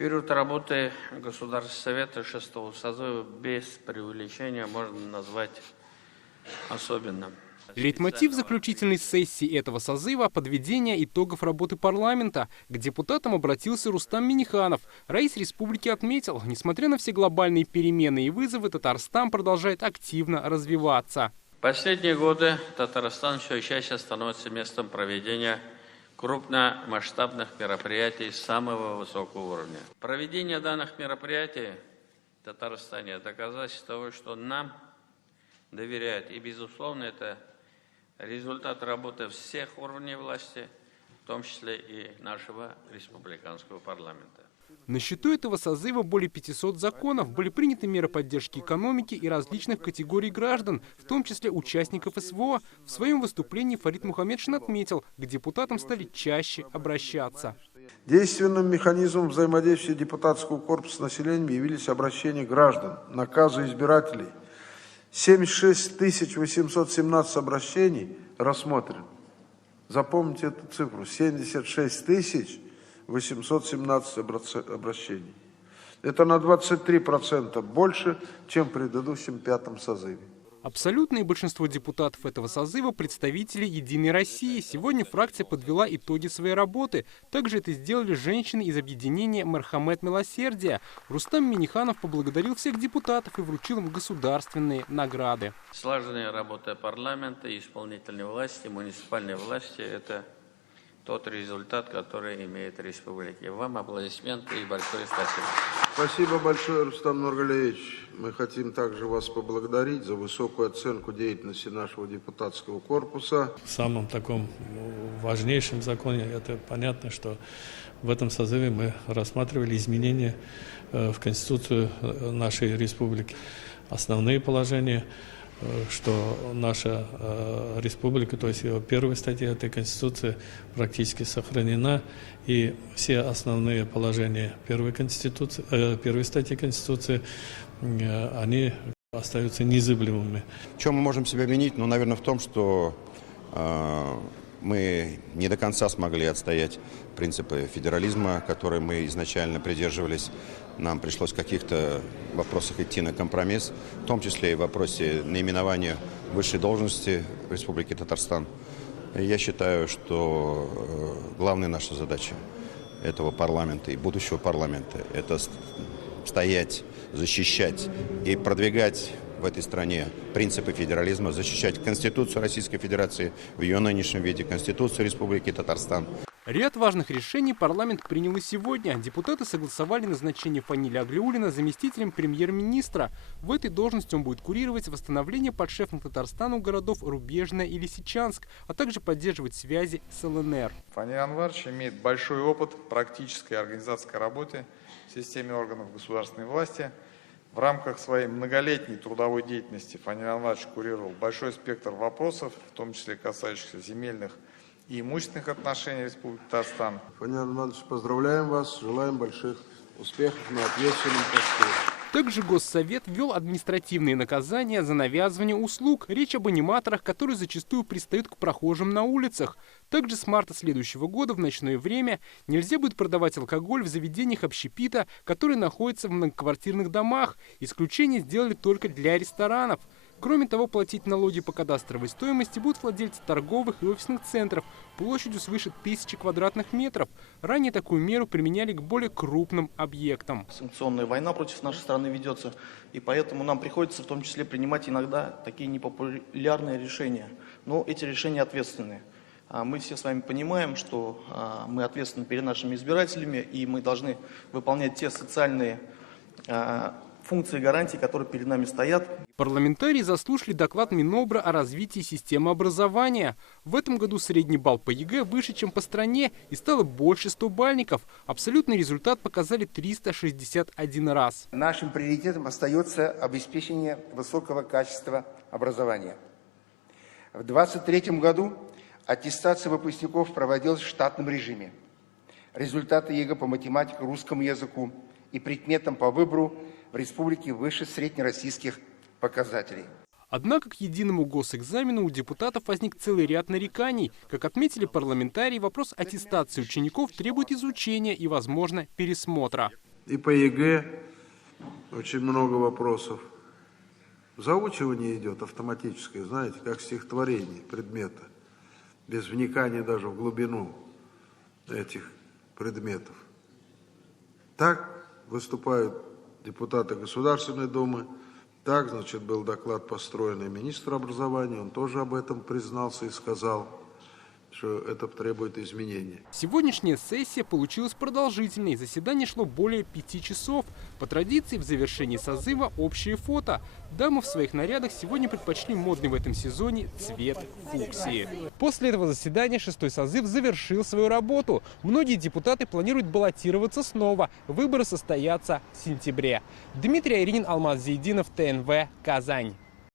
Период работы Государственного совета 6-го созыва без преувеличения можно назвать особенным. Лейтмотив заключительной сессии этого созыва – подведение итогов работы парламента. К депутатам обратился Рустам Минниханов. Раис республики отметил, несмотря на все глобальные перемены и вызовы, Татарстан продолжает активно развиваться. В последние годы Татарстан все чаще становится местом проведения крупномасштабных мероприятий самого высокого уровня. Проведение данных мероприятий в Татарстане – это доказательство того, что нам доверяют. И, безусловно, это результат работы всех уровней власти, в том числе и нашего республиканского парламента. На счету этого созыва более 500 законов, были приняты меры поддержки экономики и различных категорий граждан, в том числе участников СВО. В своем выступлении Фарид Мухаммедшин отметил, к депутатам стали чаще обращаться. Действенным механизмом взаимодействия депутатского корпуса с населением явились обращения граждан, наказы избирателей. 76 817 обращений рассмотрены. Запомните эту цифру. 76 817 обращений. Это на 23% больше, чем в предыдущем 5-м созыве. Абсолютное большинство депутатов этого созыва – представители «Единой России». Сегодня фракция подвела итоги своей работы. Также это сделали женщины из объединения «Мархамет Милосердия». Рустам Минниханов поблагодарил всех депутатов и вручил им государственные награды. Слаженная работа парламента, исполнительной власти, муниципальной власти – это тот результат, который имеет республика. Вам аплодисменты и большое спасибо. Спасибо большое, Рустам Нургалиевич. Мы хотим также вас поблагодарить за высокую оценку деятельности нашего депутатского корпуса. В самом таком важнейшем законе это понятно, что в этом созыве мы рассматривали изменения в Конституцию нашей республики. Основные положения, что наша республика, то есть ее первая статья этой Конституции практически сохранена, и все основные положения первой статьи Конституции, они остаются незыблемыми. В чем мы можем себя винить? Ну, наверное, в том, что мы не до конца смогли отстоять принципы федерализма, которые мы изначально придерживались. Нам пришлось в каких-то вопросах идти на компромисс, в том числе и в вопросе наименования высшей должности в Республике Татарстан. Я считаю, что главная наша задача этого парламента и будущего парламента – это стоять, защищать и продвигать в этой стране принципы федерализма, защищать Конституцию Российской Федерации в ее нынешнем виде, Конституцию Республики Татарстан. Ряд важных решений парламент принял и сегодня. Депутаты согласовали назначение Фанили Аглиуллина заместителем премьер-министра. В этой должности он будет курировать восстановление подшефных Татарстану городов Рубежное и Лисичанск, а также поддерживать связи с ЛНР. Фаниль Анварович имеет большой опыт практической организаторской работы в системе органов государственной власти. В рамках своей многолетней трудовой деятельности Фаниль Анварович курировал большой спектр вопросов, в том числе касающихся земельных и имущественных отношений Республики Татарстан. Фаниль Анварович, поздравляем вас, желаем больших успехов на ответственном посту. Также Госсовет ввел административные наказания за навязывание услуг. Речь об аниматорах, которые зачастую пристают к прохожим на улицах. Также с марта следующего года в ночное время нельзя будет продавать алкоголь в заведениях общепита, которые находятся в многоквартирных домах. Исключение сделали только для ресторанов. Кроме того, платить налоги по кадастровой стоимости будут владельцы торговых и офисных центров площадью свыше 1000 квадратных метров. Ранее такую меру применяли к более крупным объектам. Санкционная война против нашей страны ведется, и поэтому нам приходится в том числе принимать иногда такие непопулярные решения. Но эти решения ответственные. Мы все с вами понимаем, что мы ответственны перед нашими избирателями, и мы должны выполнять те социальные функции и гарантии, которые перед нами стоят. Парламентарии заслушали доклад Минобра о развитии системы образования. В этом году средний балл по ЕГЭ выше, чем по стране, и стало больше 100-бальников. Абсолютный результат показали 361 раз. Нашим приоритетом остается обеспечение высокого качества образования. В 2023 году аттестация выпускников проводилась в штатном режиме. Результаты ЕГЭ по математике, русскому языку и предметам по выбору в республике выше среднероссийских показателей. Однако к единому госэкзамену у депутатов возник целый ряд нареканий. Как отметили парламентарии, вопрос аттестации учеников требует изучения и, возможно, пересмотра. И по ЕГЭ очень много вопросов. Заучивание идет автоматическое, знаете, как стихотворение предмета, без вникания даже в глубину этих предметов. Так выступают депутаты Государственной Думы, так, значит, был доклад, построенный министру образования, он тоже об этом признался и сказал, что это требует изменения. Сегодняшняя сессия получилась продолжительной. Заседание шло более 5 часов. По традиции, в завершении созыва общее фото. Дамы в своих нарядах сегодня предпочли модный в этом сезоне цвет фуксии. После этого заседания 6-й созыв завершил свою работу. Многие депутаты планируют баллотироваться снова. Выборы состоятся в сентябре. Дмитрий Айринин, Алмаз Зейдинов, ТНВ, Казань.